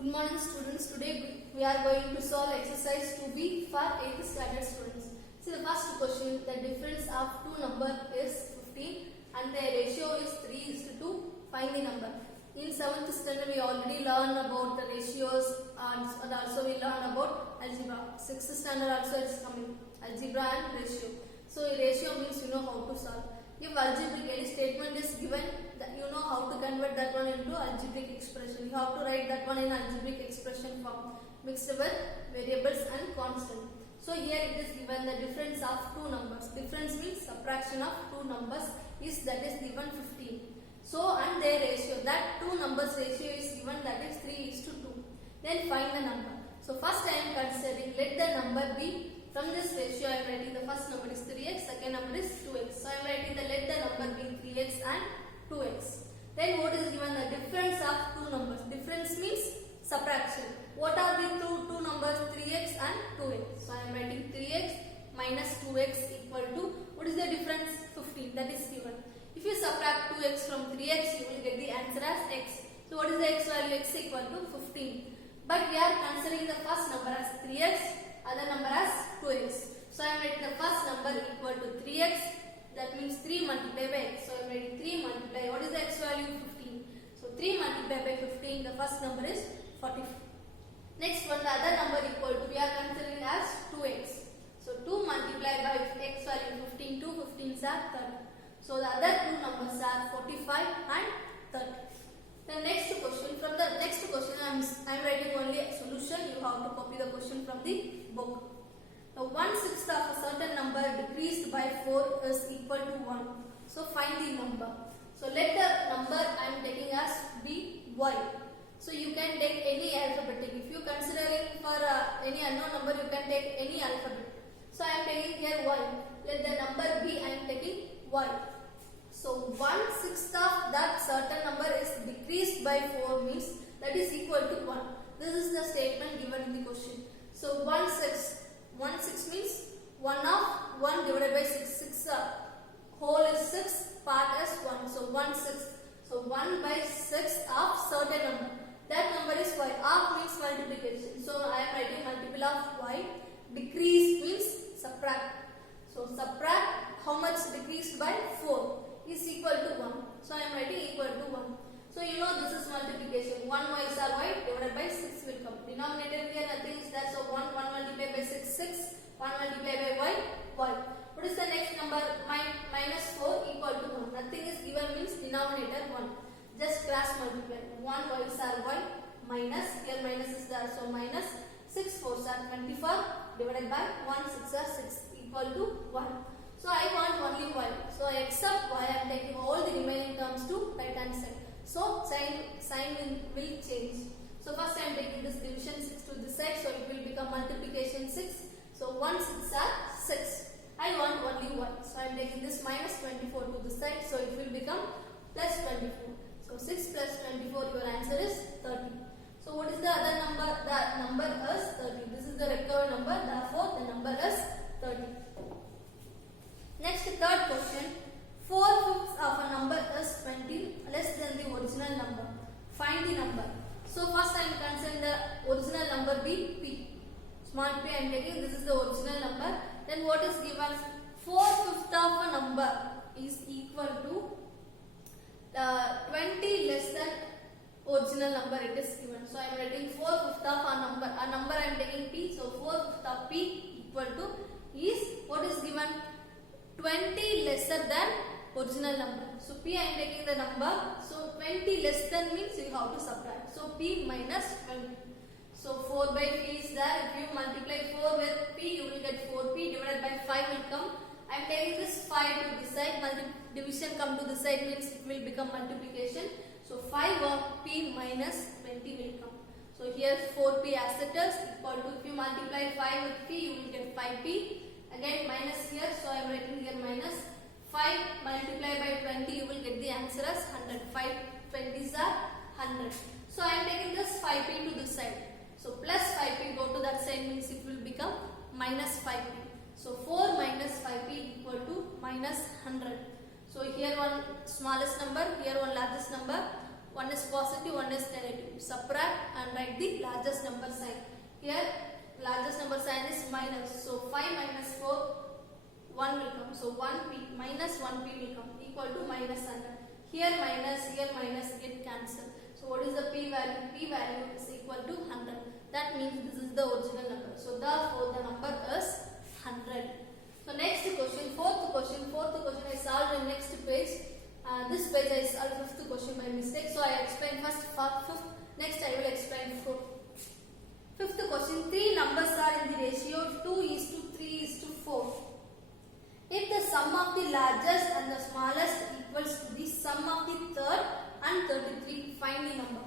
Good morning students. Today we are going to solve exercise 2B for 8th standard students. See the first question, the difference of two numbers is 15 and the ratio is 3:2. Find the number. In 7th standard we already learned about the ratios and also we learned about algebra. 6th standard also is coming, algebra and ratio. So ratio means you know how to solve. If algebraic statement is given, that you know how to convert that one into algebraic expression. You have to write that one in algebraic expression form, mixed with variables and constant. So here it is given the difference of two numbers. Difference means subtraction of two numbers is that is given 15. So and their ratio, that two numbers ratio is given, that is 3:2. Then find the number. So first I am considering, let the number be. From this ratio I am writing the first number is 3x, second number is 2x. So I am writing the let the number be 3x and 2x. Then what is given? The difference of two numbers. Difference means subtraction. What are the two numbers? 3x and 2x. So I am writing 3x minus 2x equal to, what is the difference? 15. That is given. If you subtract 2x from 3x, you will get the answer as x. So what is the x value? X equal to 15. But we are considering the first number as 3x, other number as 2x. So I am writing the first number equal to 3x. That means 3 multiplied by x. So I am writing 3 multiplied. What is the x value? 15. So 3 multiplied by 15. The first number is 45. Next one, the other number equal to, we are considering as 2x. So 2 multiplied by x value 15. 2 15s are 30. So the other two numbers are 45 and 30. The next question, from the next question I am writing only a solution. You have to copy the question from the book. Now 1/6 of a certain number decreased by 4 is equal to 1. So find the number. So let the number I am taking as be y. So you can take any alphabetic. If you considering for any unknown number, you can take any alphabet. So I am taking here y. Let the number be, I am taking y. So 1/6 of that certain number is decreased by 4 means that is equal to 1. This is the statement given in the question. So 1/6 means 1 of 1 divided by 6. 6 whole is 6, part is 1. So 1/6. So 1 by 6 of certain number. That number is y. Of means multiplication. So I am writing multiple of y. Decrease means subtract. So subtract how much decreased by 4 is equal to 1. So I am writing equal to 1. So you know this is multiplication. 1 y is y divided by 6 will come. Denominator here nothing is there. So 1 multiplied by 6 6. 1 multiplied by y y. What is the next number? Minus 4 equal to 1. Nothing is given means denominator 1. Just cross multiply. 1 y is y minus, here minus is there. So minus 6 4s are 24 divided by 1 6 are 6 equal to 1. So I want only y. So I accept y. I am taking all the remaining terms to right hand side. So sign will change. So first I am taking this division 6 to this side. So it will become multiplication 6. So 1 6 are 6. I want only y. So I am taking this minus 24 to this side. So it will become plus 24. So 6 plus 24, your answer is 30. So what is the other number? The number is 30. This is the required number. Therefore the number is 30. Next, third question. 4/5 of a number is 20 less than the original number. Find the number. So first I am considering the original number be p. Small p I am taking. This is the original number. Then what is given? 4/5 of a number is equal to 20 less than original number. It is given. So I am writing 4/5 of a number. A number I am taking p. So 4/5 of p equal to is, what is given? 20 lesser than original number. So p I am taking the number. So 20 less than means you have to subtract. So p minus 20. So 4 by p is there. If you multiply 4 with p, you will get 4p divided by 5 will come. I am taking this 5 to this side. Division come to this side means it will become multiplication. So 5 of p minus 20 will come. So here 4p as it is equal to, if you multiply 5 with p, you will get 5p. Again minus here, so I am writing here minus 5 multiplied by 20, you will get the answer as 100. 5 20s are 100. So I am taking this 5p to this side. So plus 5p go to that side means it will become minus 5p. So 4 minus 5p equal to minus 100. So here one smallest number, here one largest number. One is positive. positive, one is negative. Subtract and write the largest number sign. Here largest number sign is minus. So 5 minus 4, 1 will come. So 1p minus 1p will come equal to minus 100. Here minus get cancelled. So what is the p value? P value is equal to 100. That means this is the original number. So therefore the number is 100. So next question, fourth question I solved in next page. This page I solved fifth question by mistake. So I explain first fifth. Next I will explain fourth. Fifth question, three numbers are in the ratio 2:3:4. If the sum of the largest and the smallest equals to the sum of the third and 33, find the number.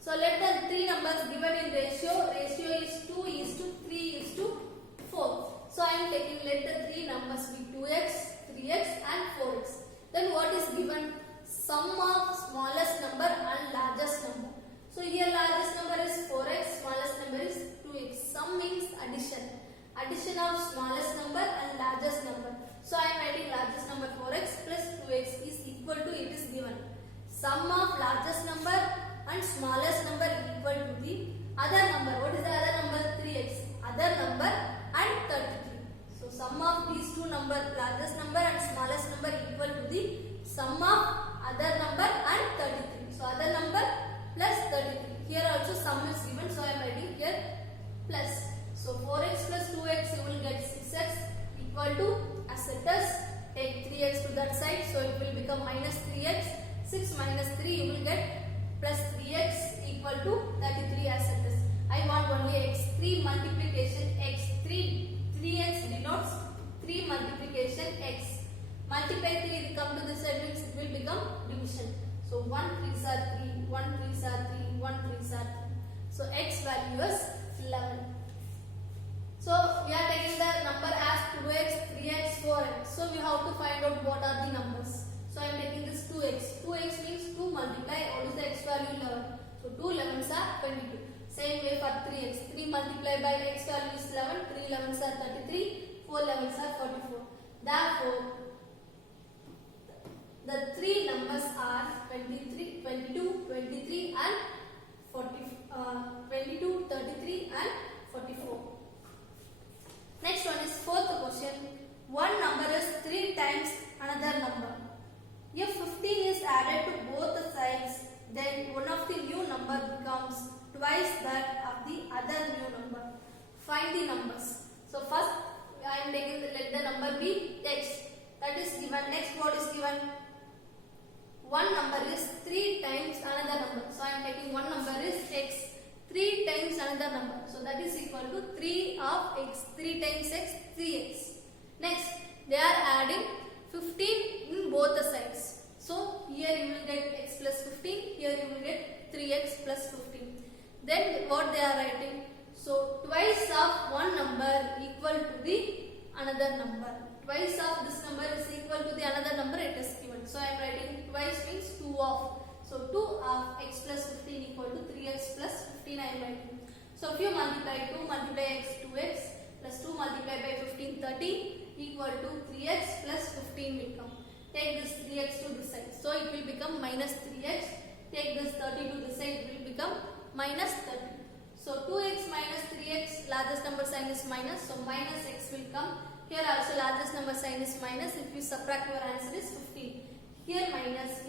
So let the three numbers given in ratio is 2:3:4. So I am taking, let the three numbers be 2x, 3x and 4x. Then what is given? Sum of smallest number and largest number. So here largest number is 4x, smallest number is 2x. Sum means addition. Addition of smallest number and largest number. So I am writing largest number 4x plus 2x is equal to, it is given. Sum of largest number and smallest number equal to the other number. What is the other number? 3x. Other number and 33. So sum of these two numbers, largest number and smallest number equal to the sum of other number and 33. So other number plus 33. Here also sum is given. So I am writing here plus. So 4x plus 2x you will get 6x equal to, as it is, take 3x to that side. So it will become minus 3x. 6 minus 3 you will get plus 3x equal to 33 as it is. I want only x. 3 multiplication x. 3x denotes 3 multiplication x. Multiply 3, it come to this side means it will become division. So 1 3s are 3, 1 3s are 3, 1 3s are 3. So x value is 11. So we are taking the number as 2x, 3x, 4x. So we have to find out what are the numbers. So I am taking this 2x. 2x means 2 multiply, what is the x value? 11. So 2 11s are 22. Same way for 3x. 3 multiplied by x value is 11. 3 11s are 33. 4 11s are 44. Therefore, the three numbers are 23, 22, 23 and 22, 33 and 44. Next one is fourth question. One number is 3 times another number. If 15 is added to both the sides, then one of the new number becomes twice that of the other new number. Find the numbers. So first I am taking let the number be x. That is given. Next what is given? One number is 3 times another number. So I am taking one number is x. 3 times another number. So that is equal to 3 of x. 3 times x, 3x. Next, they are adding 15 in both the sides. So here you will get x plus 15. Here you will get 3x plus 15. Then what they are writing? So twice of one number equal to the another number. Twice of this number is equal to the another number, it is given. So I am writing twice means 2 of. So 2 of x plus 15 equal to 3x plus 15 I am writing. So if you multiply 2 multiply x 2x plus 2 multiplied by 15 30 equal to 3x plus 15 will come. Take this 3x to this side. So it will become minus 3x. Take this 30 to this side, it will become minus 30. So 2x minus 3x, largest number sign is minus. So minus x will come. Here also largest number sign is minus. If you subtract, your answer is 15. Here minus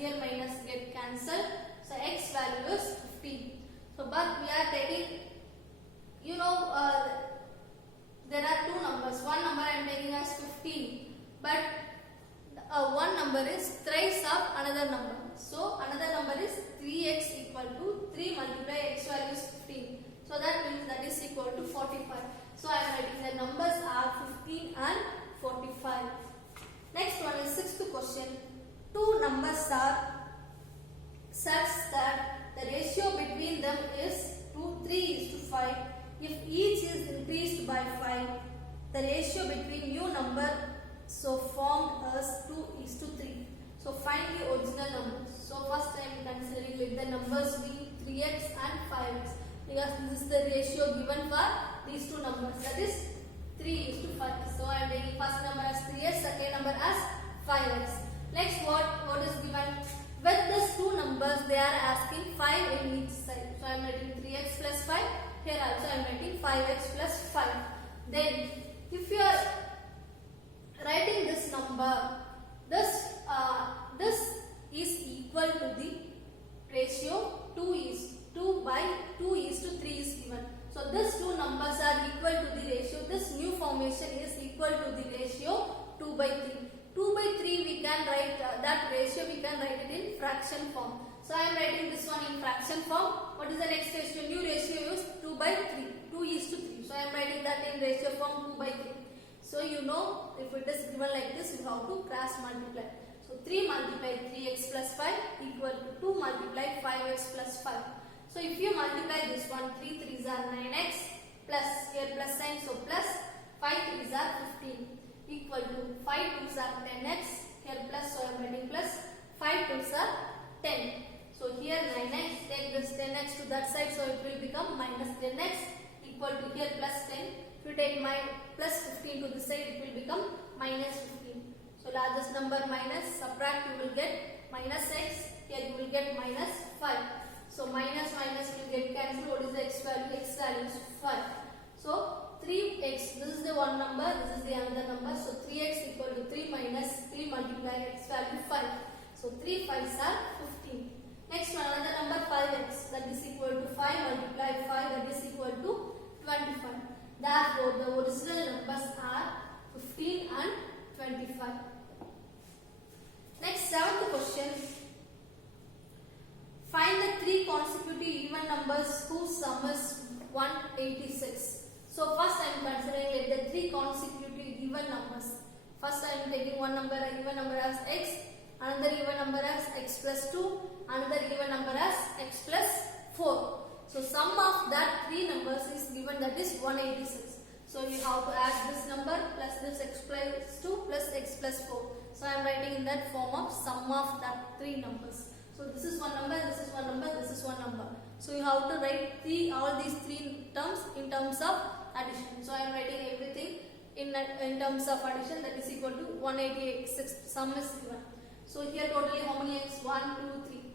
get cancelled. So x value is 15. So but we are taking, there are two numbers. One number I am taking as 15. But one number is thrice of another number. So another number is 3x equal to 3 multiply x value is 15. So that means that is equal to 45. So I am writing the numbers are 15 and 45. Next one is sixth question. Two numbers are such that the ratio between them is 3:5. If each is increased by 5, the ratio between new number so formed as 2:3. So find the original numbers. So first I am considering let the numbers be 3x and 5x because this is the ratio given for these two numbers, that is 3:5. So I am taking first number as 3x, second number as 5x. Next what is given? With these two numbers, they are asking 5 in each side. So I am writing 3x plus 5. Here also I am writing 5x plus 5. Then, if you are writing this number, this is equal to the ratio 2 by 2 is to 3 is given. So these two numbers are equal to the ratio. This new formation is equal to the ratio 2 by 3. 2 by 3 we can write that ratio, we can write it in fraction form. So I am writing this one in fraction form. What is the next ratio? New ratio is 2 by 3. 2 is to 3. So I am writing that in ratio form 2 by 3. So you know, if it is given like this, you have to cross multiply. So 3 multiply 3x plus 5 equal to 2 multiply 5x plus 5. So if you multiply this one, 3 3s are 9x plus, here plus sign, so plus 5 3s are 15 equal to 5 2s are 10x, here plus, so I am writing plus, 5 2s are 10. So here 9x, take this 10x to that side, so it will become minus 10x equal to here plus 10. If you take my plus 15 to this side, it will become minus 15. So largest number minus, subtract, you will get minus x, here you will get minus 5. So minus minus will get cancelled. What is the x value? X value is 5. So 3x, this is the one number, this is the another number. So 3x equal to 3 minus 3 multiply x value 5. So 3 5s are 15. Next one, another number 5x, that is equal to 5 multiply 5, that is equal to 25. Therefore the original numbers are 15 and 25. Next, seventh question. Find the three consecutive even numbers whose sum is 186. So first I am considering the three consecutive even numbers. First I am taking one number, even number as x, another even number as x plus 2, another even number as x plus 4. So sum of that three numbers is given, that is 186. So you have to add this number plus this x plus 2 plus x plus 4. So I am writing in that form of sum of that three numbers. So this is one number, this is one number, this is one number. So you have to write all these three terms in terms of addition. So I am writing everything in terms of addition, that is equal to 186. Sum is given. So here totally how many x? 1, 2,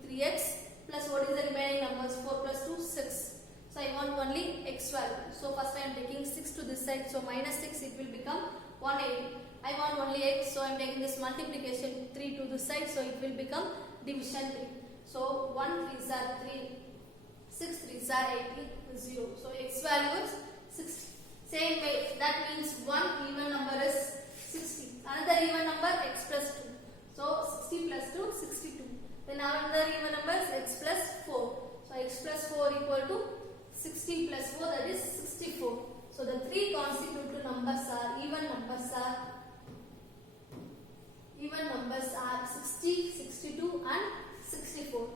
3. 3x plus what is the remaining numbers? 4 plus 2, 6. So I want only x value. So first I am taking 6 to this side. So minus 6 it will become 180. I want only x. So I am taking this multiplication 3 to this side. So it will become division 3. So 1 3s are 3. 6 3s are 80. 0. So x value is 60. Same way, that means one even number is 60. Another even number x plus 2. So 60 plus 2, 62. Then another even number is x plus 4. So x plus 4 equal to 60 plus 4, that is 64. So the three consecutive numbers are even numbers are 60, 62 and 64.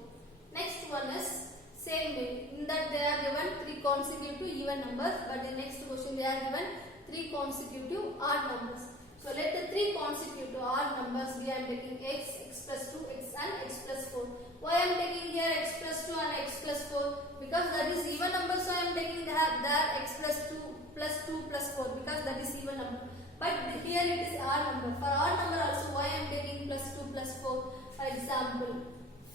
Next one is same way. In that they are given three consecutive even numbers, but in next question they are given three consecutive odd numbers. So let the three consecutive odd numbers be. I am taking x, x plus 2, x and x plus 4. Why I am taking here x plus 2 and x plus 4? Because that is even number, so I am taking that x plus 2 plus 2 plus 4, because that is even number. But here it is odd number. For odd number also, why I am taking plus 2 plus 4? For example,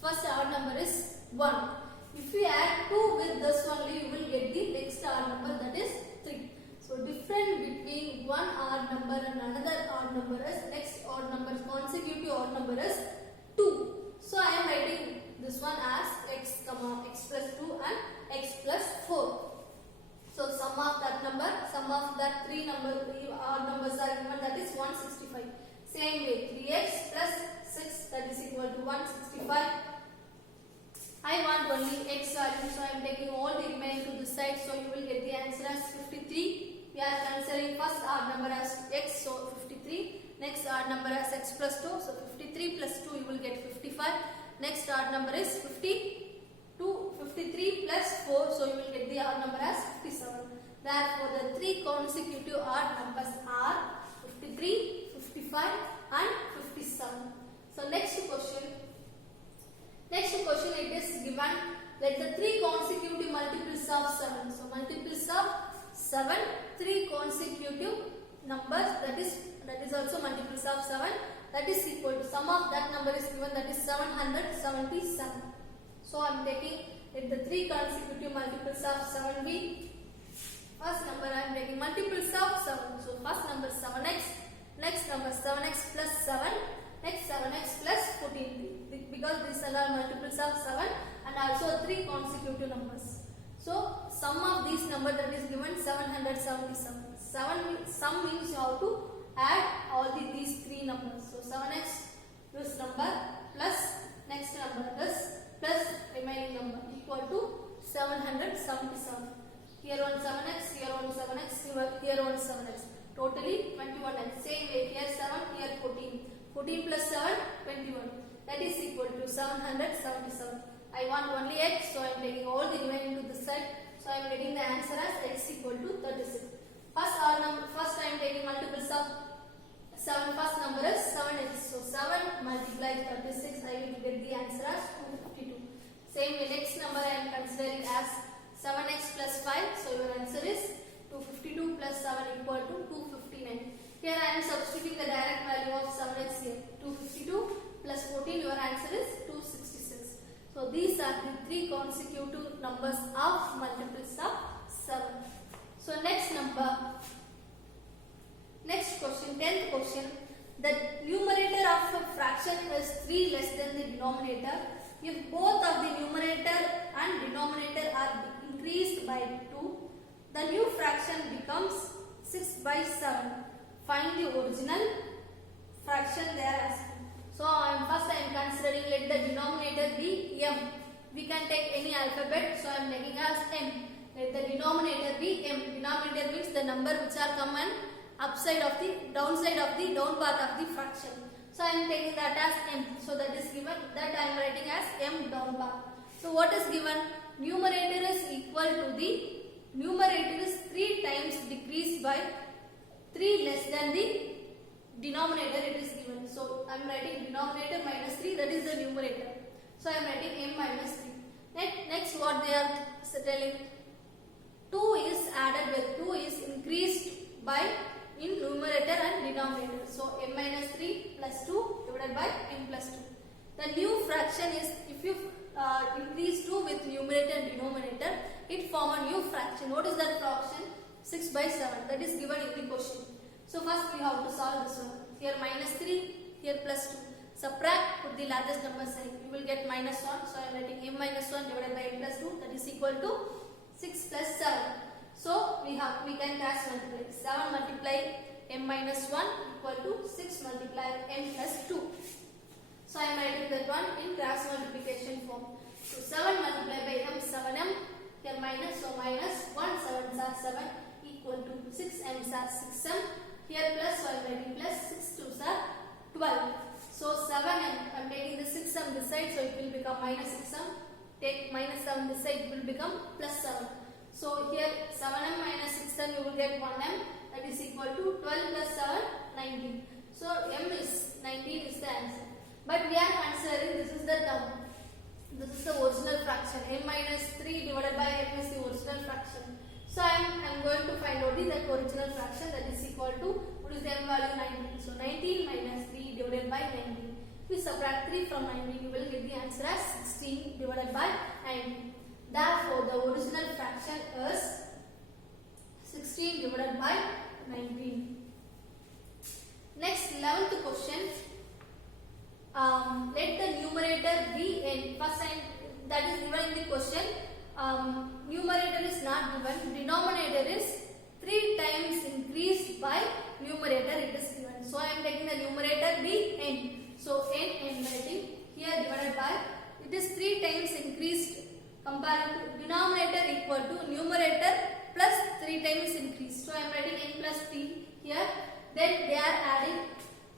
first odd number is 1. If you add 2 with this only, you will get the next odd number, that is 3. So difference between one odd number and another odd number is, next odd number, consecutive odd number is 2. So I am writing this one as x, x plus 2 and x plus 4. So sum of that number, sum of that three odd numbers are given, that is 165. Same way, 3x plus 6, that is equal to 165. I want only x value, so I am taking all the remaining to this side, so you will get the answer as 53. We are considering first odd number as x, so 53. Next odd number as x plus 2, so 53 plus 2 you will get 55. Next odd number is 53 plus 4, so you will get the odd number as 57. Therefore, the three consecutive odd numbers are 53, 55 and 57. So next question it is given, let the three consecutive multiples of 7. So multiples of 7, three consecutive numbers, that is also multiples of 7. that is equal to sum of that number is given, that is 777. So I am taking the three consecutive multiples of 7b. First number I am taking multiples of 7. So first number 7x, next number 7x plus 7, next 7x plus 14, because these are all multiples of 7 and also three consecutive numbers. So sum of these number that is given 777. Sum means you have to add all these three numbers. So 7x this number plus next number this plus remaining number equal to 777. Here on 7x, here on 7x, here on 7x. Totally 21x. Same way, here 7, here 14. 14 plus 7, 21. That is equal to 777. I want only x, so I am taking all the remaining to this side. So I am getting the answer as x equal to 36. First I am taking multiples of 7. First number is 7x. So 7 multiplied 36, I will get the answer as 252. Same way, next number I am considering as 7x plus 5. So your answer is 252 plus 7 equal to 259. Here I am substituting the direct value of 7x here. 252 plus 14, your answer is 266. So these are the three consecutive numbers of multiples of 7. So next question, 10th question. The numerator of a fraction is 3 less than the denominator. If both of the numerator and denominator are increased by 2, the new fraction becomes 6 by 7. Find the original fraction they are asking. So first I am considering, let the denominator be m. We can take any alphabet, so I am taking as m. Let the denominator be m. Denominator means the number which are common upside of the downside of the down part of the fraction. So I am taking that as m. So that is given, that I am writing as m down part. So what is given? Numerator is equal to the numerator is 3 times decreased by 3 less than the denominator it is given. So I am writing denominator minus 3, that is the numerator. So I am writing m minus 3. Next what they are telling, 2 is added with 2 is increased by in numerator and denominator. So m minus 3 plus 2 divided by m plus 2. The new fraction is, if you increase 2 with numerator and denominator, it form a new fraction. What is that fraction? 6 by 7. That is given in the question. So first we have to solve this one. Here minus 3, here plus 2. Subtract, put the largest number side. You will get minus 1. So I am writing m minus 1 divided by m plus 2. That is equal to 6 plus 7. So we can cross multiply. 7 multiply m minus 1 equal to 6 multiply m plus 2. So I am writing that one in cross multiplication form. So 7 multiplied by m, 7m. Here minus, so minus 1 7s are 7 equal to 6 m's are 6m. Here plus, so I am writing plus 6 2's are 12. So 7m, I am taking the 6m this side, so it will become minus 6m. Take minus 7 this side, it will become plus 7. So here 7m minus 6m, you will get 1m, that is equal to 12 plus 7, 19. So m is 19 is the answer. But we are considering this is the term. This is the original fraction. M minus 3 divided by m is the original fraction. So I am going to find out the original fraction, that is equal to, what is the m value? 19. So 19 minus 3 divided by 19. If you subtract 3 from 19, you will get the answer as 16 divided by 19. Therefore, the original fraction is 16 divided by 19. Next, 11th question. Let the numerator be n. First time that is given in the question. Numerator is not given. Denominator is 3 times increased by numerator it is given. So I am taking the numerator be n. So n writing here divided by, it is 3 times increased compared to denominator equal to numerator plus 3 times increased. So I am writing n plus 3 here. Then they are adding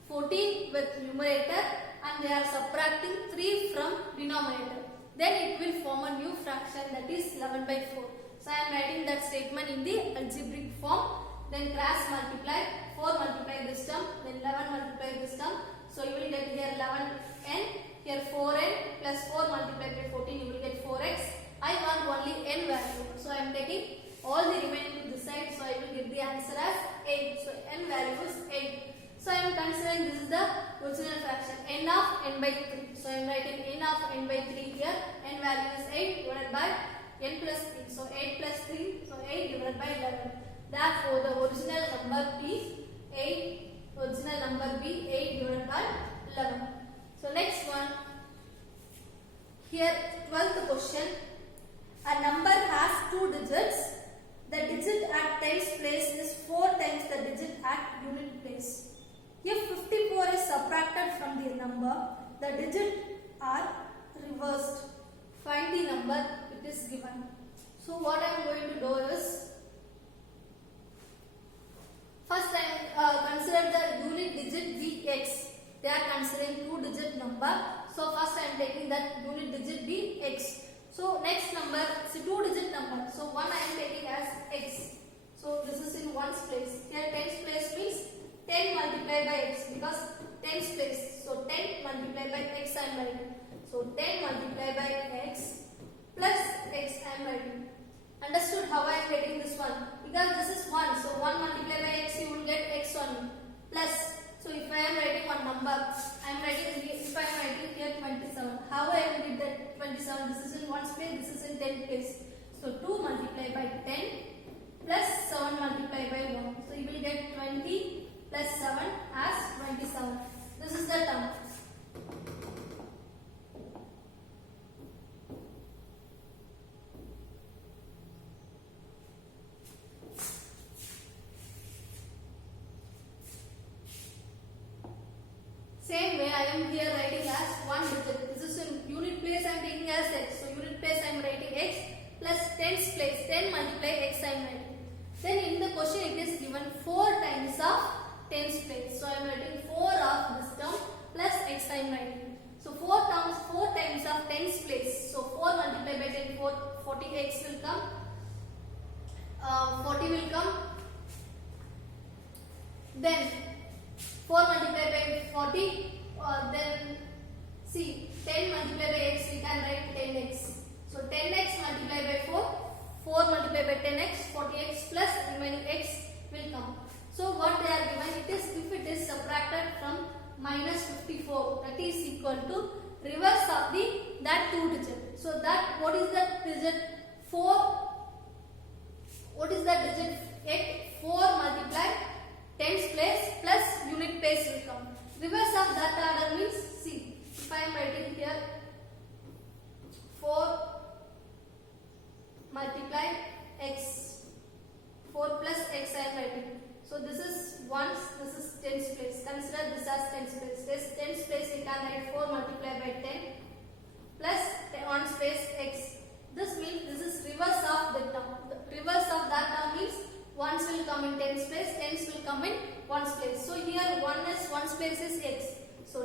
14 with numerator and they are subtracting 3 from denominator. Then it will form a new fraction, that is 11 by 4. So I am writing that statement in the algebraic form. Then cross multiply, 4 multiply this term, then 11 multiply this term. So you will get here 11n, here 4n plus 4 multiplied by 14, you will get 4x. I want only n value. So I am taking all the remaining to this side. So I will get the answer as 8. So n value is 8. So I am considering this is the original fraction n of n by 3. So I am writing n of n by 3 here. N value is 8 divided by n plus 3. So 8 plus 3, so 8 divided by 11. Therefore the original number be 8. Original number be 8 divided by 11. So next one. Here 12th question. A number has 2 digits. The digit at tens place is 4 times the digit at unit place. If 54 is subtracted from the number, the digits are reversed. Find the number it is given. So what I am going to do is, first I consider the unit digit be x. They are considering 2-digit number. So first I am taking that unit digit be x. So next number is a 2-digit number. So 1 I am taking as x. So this is in 1's place. Here 10's place means 10 multiplied by x, because 10's place. So 10 multiplied by x I am writing. So 10 multiplied by x plus x I am writing. Understood how I am getting this one? Because this is 1. So 1 multiplied by x, you will get x only. Plus. So if I am writing one number, I am writing here, if I am writing here 27. How I will get that 27? This is in 1's place, this is in 10th place. So 2 multiplied by 10 plus 7 multiplied by 1. So you will get 20 plus 7 as 27. This is the term. Same way I am here writing as 1 digit. This is in unit place I am taking as x. So unit place I am writing x plus 10's place. 10 multiply x I am writing. Then in the question it is given 4 times of 10's place. So I am writing 4 of this term plus x I am writing. So 4 times of 10's place. So 4 multiplied by 10, 40x will come. 40 will come. Then 4 multiplied by 40, then see 10 multiplied by x, we can write 10x. So 10x multiplied by 4, 4 multiplied by 10x, 40x plus remaining x will come. So what they are given, it is if it is subtracted from minus 54, that is equal to reverse of that 2 digit. So that, what is that digit? 4, what is that digit? 8, 4 multiplied 10's place plus unit place will come. Reverse of that order means, see, if I am writing here 4 multiplied x, 4 plus x I am writing. So this is 1's, this is 10's place. Consider this as 10's place. This 10's place we can write 4 multiplied by 10 plus 1's place x. This means this is reverse of the term. The reverse of that term means 1's will come in 10's place, 10's will come in 1's place. So here 1's place is x.